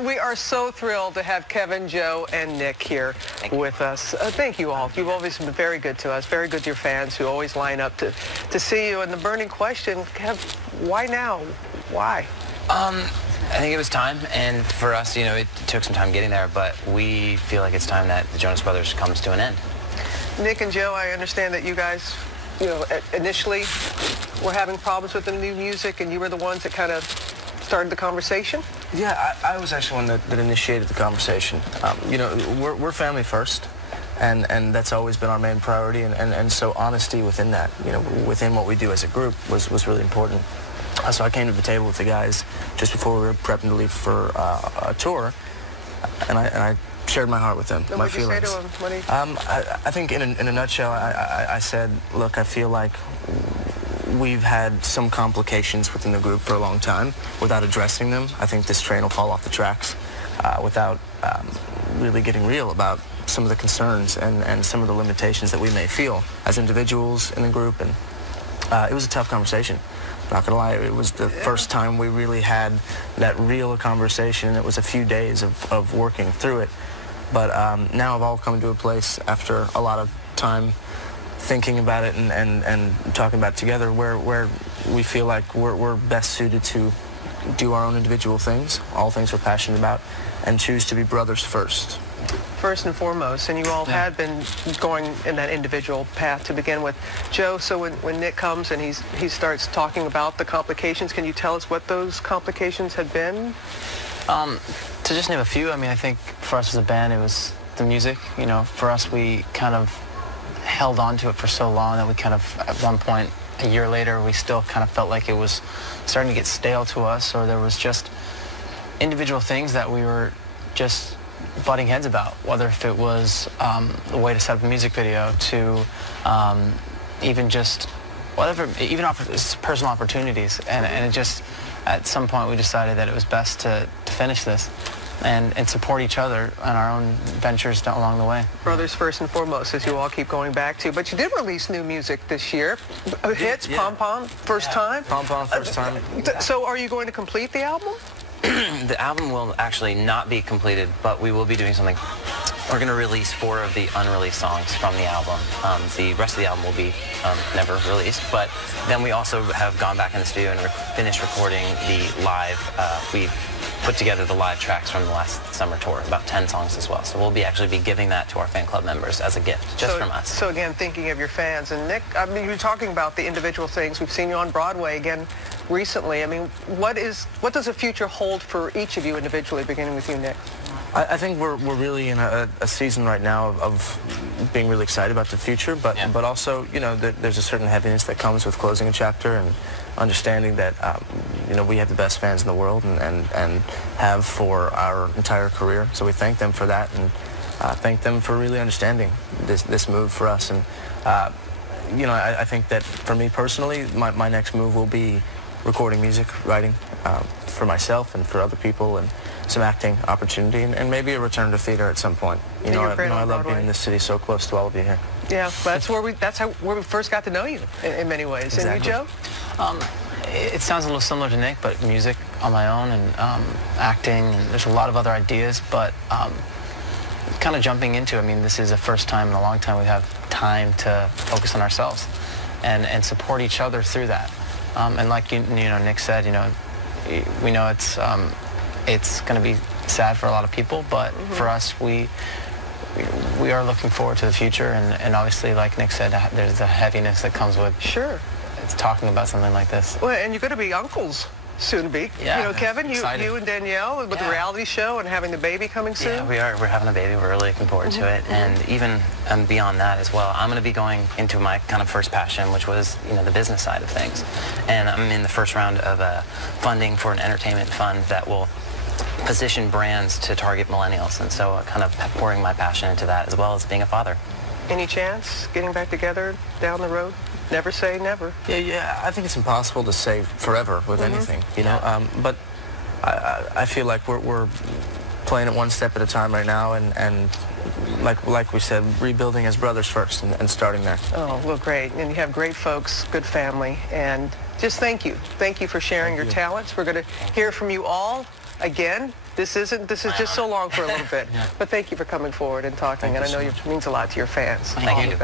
And we are so thrilled to have Kevin, Joe, and Nick here with us. Thank you all. You've always been very good to us, very good to your fans who always line up to see you. And the burning question, Kev, why now? Why? I think it was time, and for us, you know, it took some time getting there, but we feel like it's time that the Jonas Brothers comes to an end. Nick and Joe, I understand that you guys, you know, initially were having problems with the new music, and you were the ones that kind of started the conversation? Yeah, I was actually one that initiated the conversation. You know, we're family first, and that's always been our main priority, and so honesty within that, you know, within what we do as a group was really important. So I came to the table with the guys just before we were prepping to leave for a tour, and I shared my heart with them, my feelings. What did you say to him? I think in a nutshell, I said, look, I feel like we've had some complications within the group for a long time without addressing them. I think this train will fall off the tracks without really getting real about some of the concerns and some of the limitations that we may feel as individuals in the group. And it was a tough conversation. Not gonna lie, it was the first time we really had that real conversation, and it was a few days of working through it. But now I've all come to a place after a lot of time thinking about it and talking about it together where we feel like we're best suited to do our own individual things, all things we're passionate about, and choose to be brothers first. First and foremost, and you all had been going in that individual path to begin with. Joe, so when Nick comes and he starts talking about the complications, can you tell us what those complications had been? To just name a few, I mean, I think for us as a band, it was the music. You know, for us, we kind of held on to it for so long that we kind of, at one point, a year later, we still kind of felt like it was starting to get stale to us, or there was just individual things that we were just butting heads about, whether if it was the way to set up a music video to even just whatever, even personal opportunities. And it just, at some point, we decided that it was best to finish this and support each other on our own ventures along the way. Brothers first and foremost, as you all keep going back to. But you did release new music this year. Hits, Pom Pom, first time. Pom Pom, first time. So are you going to complete the album? The album will actually not be completed, but we will be doing something. We're going to release 4 of the unreleased songs from the album. The rest of the album will be never released, but then we also have gone back in the studio and finished recording the live. We've put together the live tracks from the last summer tour, about 10 songs as well. So we'll actually be giving that to our fan club members as a gift, just from us. So again, thinking of your fans. And Nick, I mean, you're talking about the individual things. We've seen you on Broadway again recently. I mean, what does the future hold for each of you individually, beginning with you, Nick? I think we're really in a season right now of being really excited about the future, but also, you know, there's a certain heaviness that comes with closing a chapter and understanding that, you know, we have the best fans in the world and have for our entire career. So we thank them for that, and thank them for really understanding this move for us. And, you know, I think that for me personally, my next move will be recording music, writing for myself and for other people, and some acting opportunity, and maybe a return to theater at some point. You know, I love being in this city so close to all of you here. Yeah, that's where we first got to know you in many ways. Exactly. And you, Joe? It sounds a little similar to Nick, but music on my own, and acting, and there's a lot of other ideas, but kind of jumping into it. I mean, this is the first time in a long time we have time to focus on ourselves and support each other through that. And like you know, Nick said, you know, we know it's going to be sad for a lot of people, but for us, we are looking forward to the future, and obviously, like Nick said, there's a heaviness that comes with talking about something like this. Well, and you're going to be uncles soon to be. Yeah, you know, Kevin, you and Danielle with the reality show and having the baby coming soon. Yeah, we're having a baby. We're really looking forward to it, and even beyond that as well. I'm going to be going into my kind of first passion, which was, you know, the business side of things, and I'm in the first round of funding for an entertainment fund that will position brands to target millennials, and so kind of pouring my passion into that, as well as being a father. Any chance getting back together down the road? Never say never. Yeah, I think it's impossible to say forever with anything, you know. But I feel like we're playing it one step at a time right now, and like we said, rebuilding as brothers first, and starting there. Oh, well, great. And you have great folks, good family, and just thank you. Thank you for sharing your talents. We're going to hear from you all again This is just so long for a little bit. But thank you for coming forward and talking, and I know it means a lot to your fans. Thank you.